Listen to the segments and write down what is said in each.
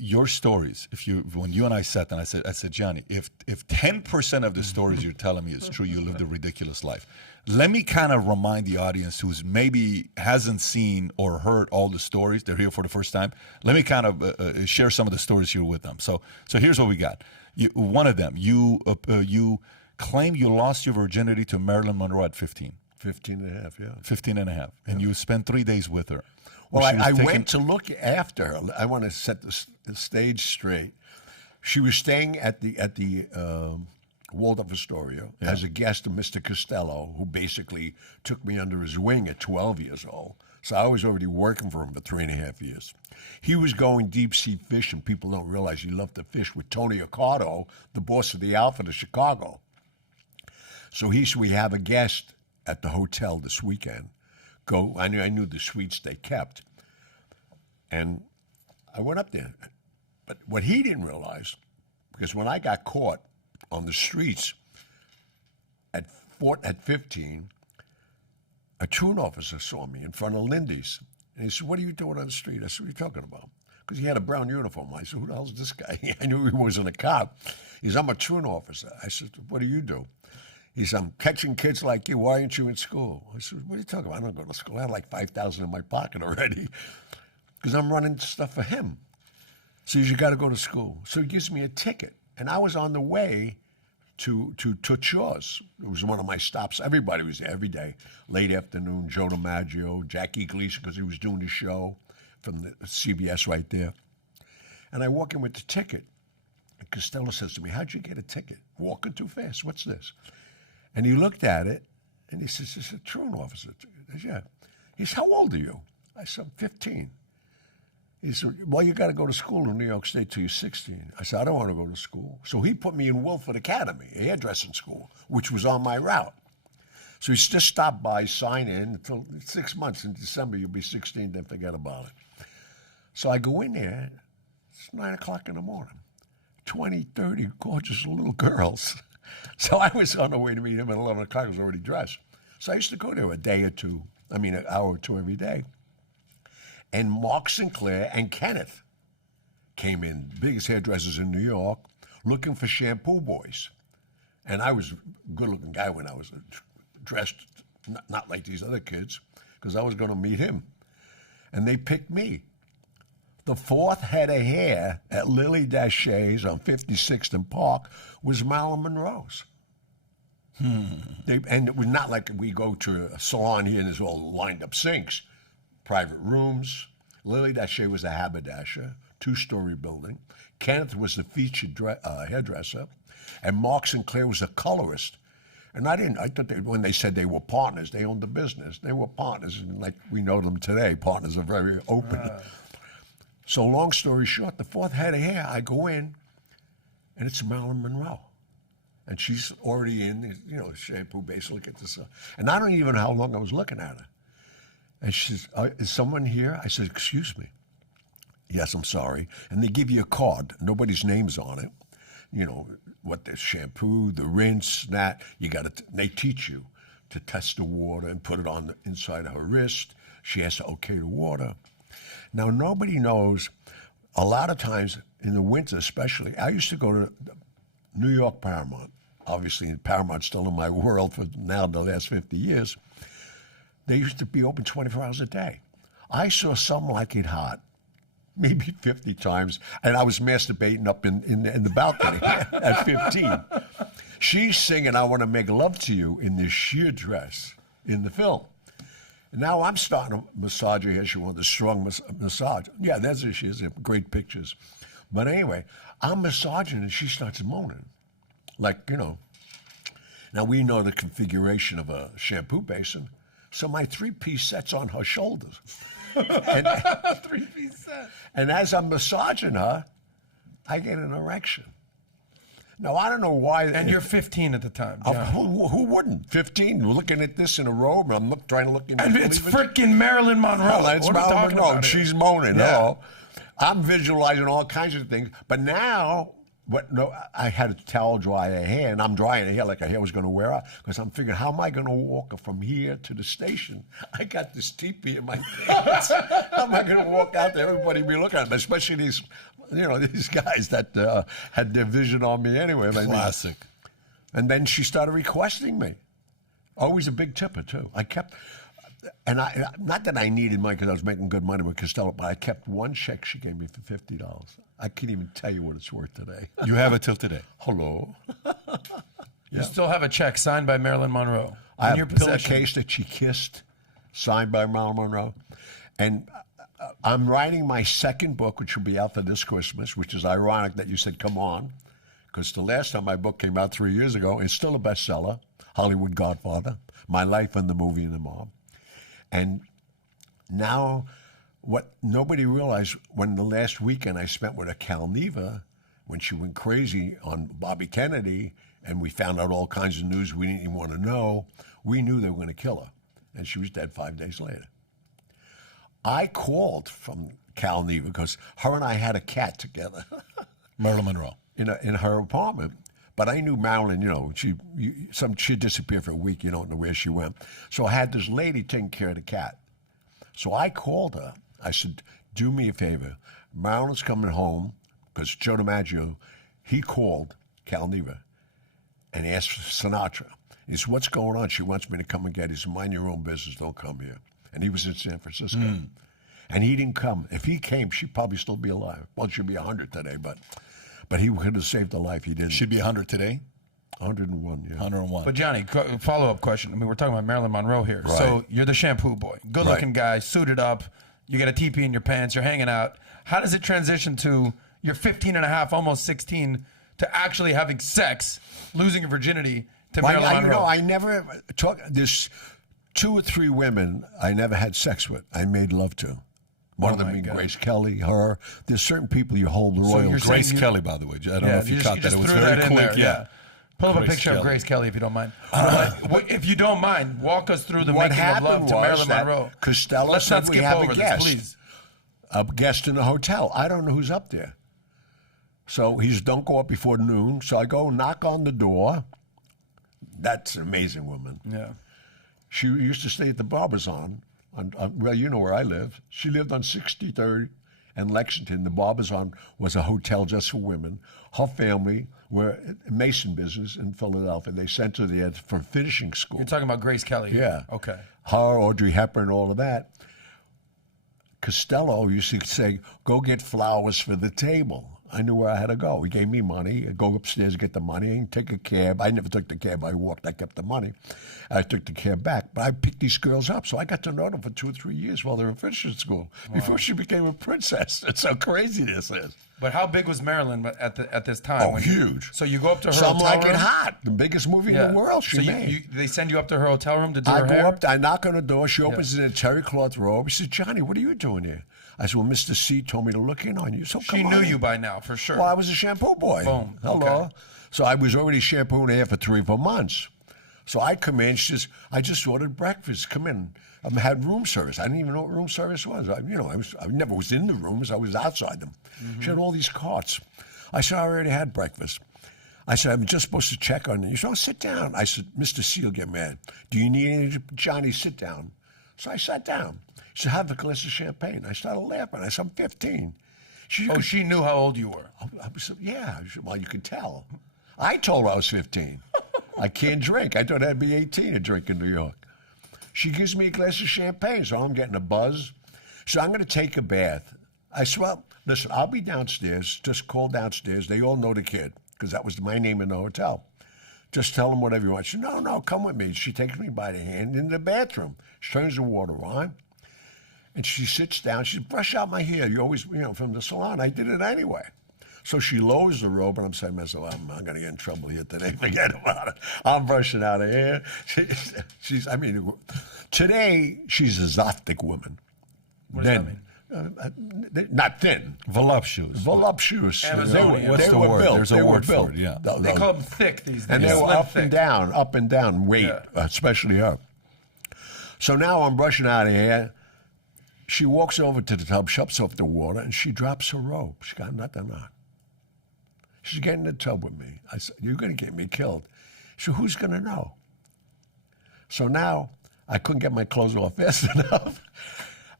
your stories, when you and I sat and I said, Gianni, if 10% of the stories you're telling me is true, you lived a ridiculous life. Let me kind of remind the audience who's maybe hasn't seen or heard all the stories. They're here for the first time. Let me kind of share some of the stories here with them. So here's what we got. One of them, you claim you lost your virginity to Marilyn Monroe at 15. 15 and a half, yeah. 15 and a half. And you spent 3 days with her. Well, I went to look after her. I want to set the stage straight. She was staying at the Waldorf Astoria as a guest of Mr. Costello, who basically took me under his wing at 12 years old. So I was already working for him for 3.5 years. He was going deep sea fishing. People don't realize he loved to fish with Tony Accardo, the boss of the Outfit of Chicago. So we have a guest at the hotel this weekend. I knew the suites they kept. And I went up there. But what he didn't realize, because when I got caught on the streets at 15, a truant officer saw me in front of Lindy's. And he said, "What are you doing on the street?" I said, "What are you talking about?" Because he had a brown uniform. I said, "Who the hell's this guy?" I knew he wasn't a cop. He said, "I'm a truant officer." I said, "What do you do?" He said, "I'm catching kids like you. Why aren't you in school?" I said, "What are you talking about? I don't go to school. I had like $5,000 in my pocket already because I'm running stuff for him." So you got to go to school. So he gives me a ticket. And I was on the way to Toots Shaw's. It was one of my stops. Everybody was there every day. Late afternoon, Joe DiMaggio, Jackie Gleason, because he was doing the show from the CBS right there. And I walk in with the ticket. And Costello says to me, "How'd you get a ticket? Walking too fast. What's this?" And he looked at it, and he says, "It's a truant officer." I said, "Yeah." He said, "How old are you?" I said, "I'm 15. He said, "Well, you got to go to school in New York State till you're 16. I said, "I don't want to go to school." So he put me in Wilford Academy, a hairdressing school, which was on my route. So he's just stopped by, sign in, until 6 months. In December, you'll be 16, then forget about it. So I go in there, it's 9 o'clock in the morning. 20, 30 gorgeous little girls. So I was on the way to meet him at 11 o'clock. I was already dressed. So I used to go there an hour or two every day. And Mark Sinclair and Kenneth came in, biggest hairdressers in New York, looking for shampoo boys. And I was a good-looking guy when I was dressed, not like these other kids, because I was going to meet him. And they picked me. The fourth head of hair at Lily Dashay's on 56th and Park was Marilyn Monroe's. And it was not like we go to a salon here and there's all lined up sinks. Private rooms. Lily Dashay was a haberdasher, 2-story building. Kenneth was the featured hairdresser. And Mark Sinclair was a colorist. And I thought when they said they were partners, they owned the business. They were partners, and like we know them today, partners are very open. So long story short, the fourth head of hair, I go in, and it's Marilyn Monroe. And she's already in, shampoo base, look at this. And I don't even know how long I was looking at her. And she says, "Is someone here?" I said, "Excuse me." "Yes, I'm sorry." And they give you a card. Nobody's name's on it. What the shampoo, the rinse, that. They teach you to test the water and put it on the inside of her wrist. She has to okay the water. Now, nobody knows, a lot of times, in the winter especially, I used to go to New York Paramount. Obviously, Paramount's still in my world for now the last 50 years. They used to be open 24 hours a day. I saw Some Like It Hot maybe 50 times, and I was masturbating up in the balcony at 15. She's singing "I Want to Make Love to You" in this sheer dress in the film. And now I'm starting to massage her here. She wanted a strong massage. Yeah, that's it. She has great pictures. But anyway, I'm massaging and she starts moaning. Now we know the configuration of a shampoo basin. So my 3-piece set's on her shoulders. And 3-piece set. And as I'm massaging her, I get an erection. Now, I don't know why. And you're 15 at the time. Who wouldn't? 15, we're looking at this in a robe, and I'm trying to look in. And it's freaking Marilyn Monroe. It's Marilyn Monroe, and she's moaning. Yeah. Hello. I'm visualizing all kinds of things. But now, What? No, I had a towel dry her hair, and I'm drying her hair like her hair was going to wear out because I'm figuring, how am I going to walk her from here to the station? I got this teepee in my pants. How am I going to walk out there? Everybody be looking at me, especially these, these guys that had their vision on me anyway. Classic. And then she started requesting me. Always a big tipper too. I kept, and not that I needed money because I was making good money with Costello, but I kept one check she gave me for $50. I can't even tell you what it's worth today. You have it till today. Hello. You still have a check signed by Marilyn Monroe I in have your a possession. pillowcase that she kissed, signed by Marilyn Monroe. And I'm writing my second book, which will be out for this Christmas, which is ironic that you said, come on, because the last time my book came out 3 years ago, it's still a bestseller, Hollywood Godfather, My Life and the Movie and the Mob. And now, what nobody realized, when the last weekend I spent with a Cal Neva, when she went crazy on Bobby Kennedy, and we found out all kinds of news we didn't even want to know, we knew they were going to kill her. And she was dead 5 days later. I called from Cal Neva because her and I had a cat together Marilyn Monroe. in her apartment. But I knew Marilyn, she disappeared for a week, you don't know where she went. So I had this lady taking care of the cat. So I called her. I said, do me a favor. Marilyn's coming home because Joe DiMaggio, he called Cal Neva and asked for Sinatra. He said, what's going on? She wants me to come and get you. He said, mind your own business, don't come here. And he was in San Francisco. And he didn't come. If he came, she'd probably still be alive. Well, she'd be 100 today, but he could have saved her life. He didn't. She'd be 100 today? 101, yeah. 101. But Johnny, follow-up question. I mean, we're talking about Marilyn Monroe here. Right. So you're the shampoo boy, good-looking Right. guy, suited up. You got a teepee in your pants. You're hanging out. How does it transition to you're 15 and a half, almost 16, to actually having sex, losing your virginity to Marilyn Monroe? I never talk. There's 2 or 3 women I never had sex with. I made love to. One of them my being God. Grace Kelly, her. There's certain people you hold the royal. you're saying Grace Kelly, by the way. I don't know Yeah, if you you caught just that. It was threw very that in quick. there, yeah. Pull up a Grace picture of Kelly. Grace Kelly if you don't mind. If you don't mind, walk us through the What making of happened love to was Marilyn that Monroe. Costello Let's said not we skip have a over this, guest. please. A guest in the hotel. I don't know who's up there. So he's don't go up before noon. So I go knock on the door. That's an amazing woman. Yeah. She used to stay at the Barbizon. Well, you know where I live. She lived on 63rd and Lexington. The Barbizon was a hotel just for women. Her family were a mason business in Philadelphia. They sent her there for finishing school. You're talking about Grace Kelly. Yeah. Okay. Her, Audrey Hepburn, all of that. Costello used to say, go get flowers for the table. I knew where I had to go. He gave me money. I'd go upstairs, get the money, and take a cab. I never took the cab. I walked. I kept the money. I took the cab back. But I picked these girls up. So I got to know them for 2 or 3 years while they were in finishing school before she became a princess. That's how crazy this is. But how big was Marilyn at this time? Oh, huge. So you go up to her Some hotel Like room? It Hot, the biggest movie in the world she so made. they send you up to her hotel room to do I her go hair? up, I knock on the door. She opens it in a terry cloth robe. She says, Johnny, what are you doing here? I said, well, Mr. C told me to look in on you. So She come on knew in. you by now, for sure. Well, I was a shampoo boy. Boom. Hello. Okay. So I was already shampooing hair for 3 or 4 months. So I come in. She says, I just ordered breakfast. Come in. I had room service. I didn't even know what room service was. I never was in the rooms. I was outside them. She had all these carts. I said, I already had breakfast. I said, I'm just supposed to check on you. She said, oh, sit down. I said, Mr. C will get mad. Do you need any? Johnny, sit down. So I sat down. She said, have a glass of champagne. I started laughing. I said, I'm 15. She knew how old you were. I was, yeah. She said, well, you could tell. I told her I was 15. I can't drink. I thought I'd be 18 to drink in New York. She gives me a glass of champagne, so I'm getting a buzz. She said, I'm going to take a bath. I said, well, listen, I'll be downstairs. Just call downstairs. They all know the kid, because that was my name in the hotel. Just tell them whatever you want. She said, no, come with me. She takes me by the hand in the bathroom. She turns the water on, and she sits down. She says, brush out my hair. You always, from the salon. I did it anyway. So she lowers the robe, and I'm saying to myself, I'm going to get in trouble here today. Forget about it. I'm brushing out her hair. Today, she's a Zoftic woman. What does that mean? Not thin. Voluptuous. Voluptuous. Amazonian. What's They the were word? built. There's a They were word for built. it, yeah. They call them thick these days. And they were Slim up thick. and down weight, Yeah. especially her. So now I'm brushing out her hair. She walks over to the tub, shuts off the water, and she drops her robe. She got nothing on. She said, get in the tub with me. I said, you're going to get me killed. She said, who's going to know? So now I couldn't get my clothes off fast enough.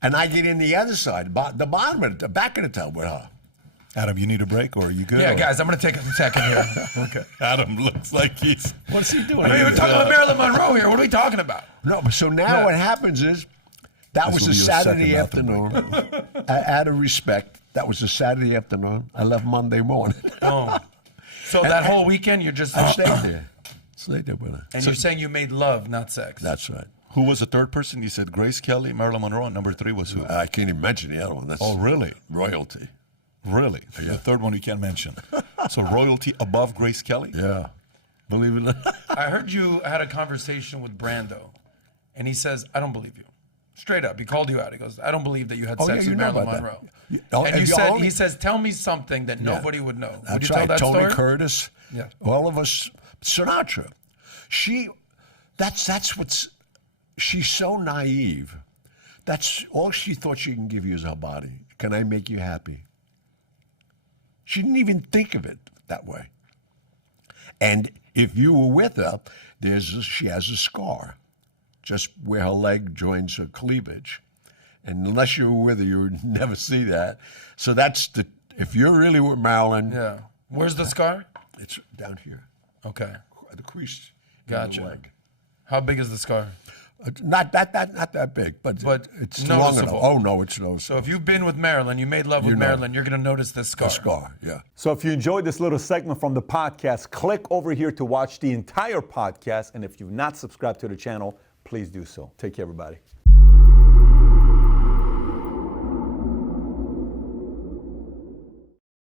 And I get in the other side, the bottom of the back of the tub with her. Adam, you need a break, or are you good? Yeah, or? guys, I'm going to take a second here. Okay. Adam looks like he's. What's he doing? I mean, we're talking about Marilyn Monroe here. What are we talking about? No, but so now what happens is, that was This will a be your Saturday second afternoon. Out of respect, that was a Saturday afternoon. I left Monday morning. Oh. So that whole weekend, you're just. I stayed there. Stayed there with her. And you're saying you made love, not sex. That's right. Who was the third person? You said Grace Kelly, Marilyn Monroe, and number 3 was who? I can't even mention the other one. That's Oh, really? royalty. Really? The third one you can't mention. So royalty above Grace Kelly? Yeah. Believe it or not. I heard you had a conversation with Brando, and he says, I don't believe you. Straight up. He called you out. He goes, I don't believe that you had Oh, sex yeah, with you know Marilyn about that. Monroe. Oh, And and you you said, only- he says, tell me something that nobody would know. Would That's you tell right. that Tony story? Curtis. Yeah. All of us. Sinatra. That's what's. She's so naive. That's all she thought she can give you is her body. Can I make you happy? She didn't even think of it that way. And if you were with her, she has a scar, just where her leg joins her cleavage. And unless you were with her, you would never see that. So if you're really with Marilyn, Yeah. Where's the scar? it's down here, Okay. the crease in Gotcha. the leg. How big is the scar? Not that big, but it's long enough. noticeable. Oh no, it's So noticeable. if you've been with Marilyn, you made love with You know. Marilyn, you're going to notice this scar. A scar, yeah. So if you enjoyed this little segment from the podcast, click over here to watch the entire podcast. And if you've not subscribed to the channel, please do so. Take care, everybody.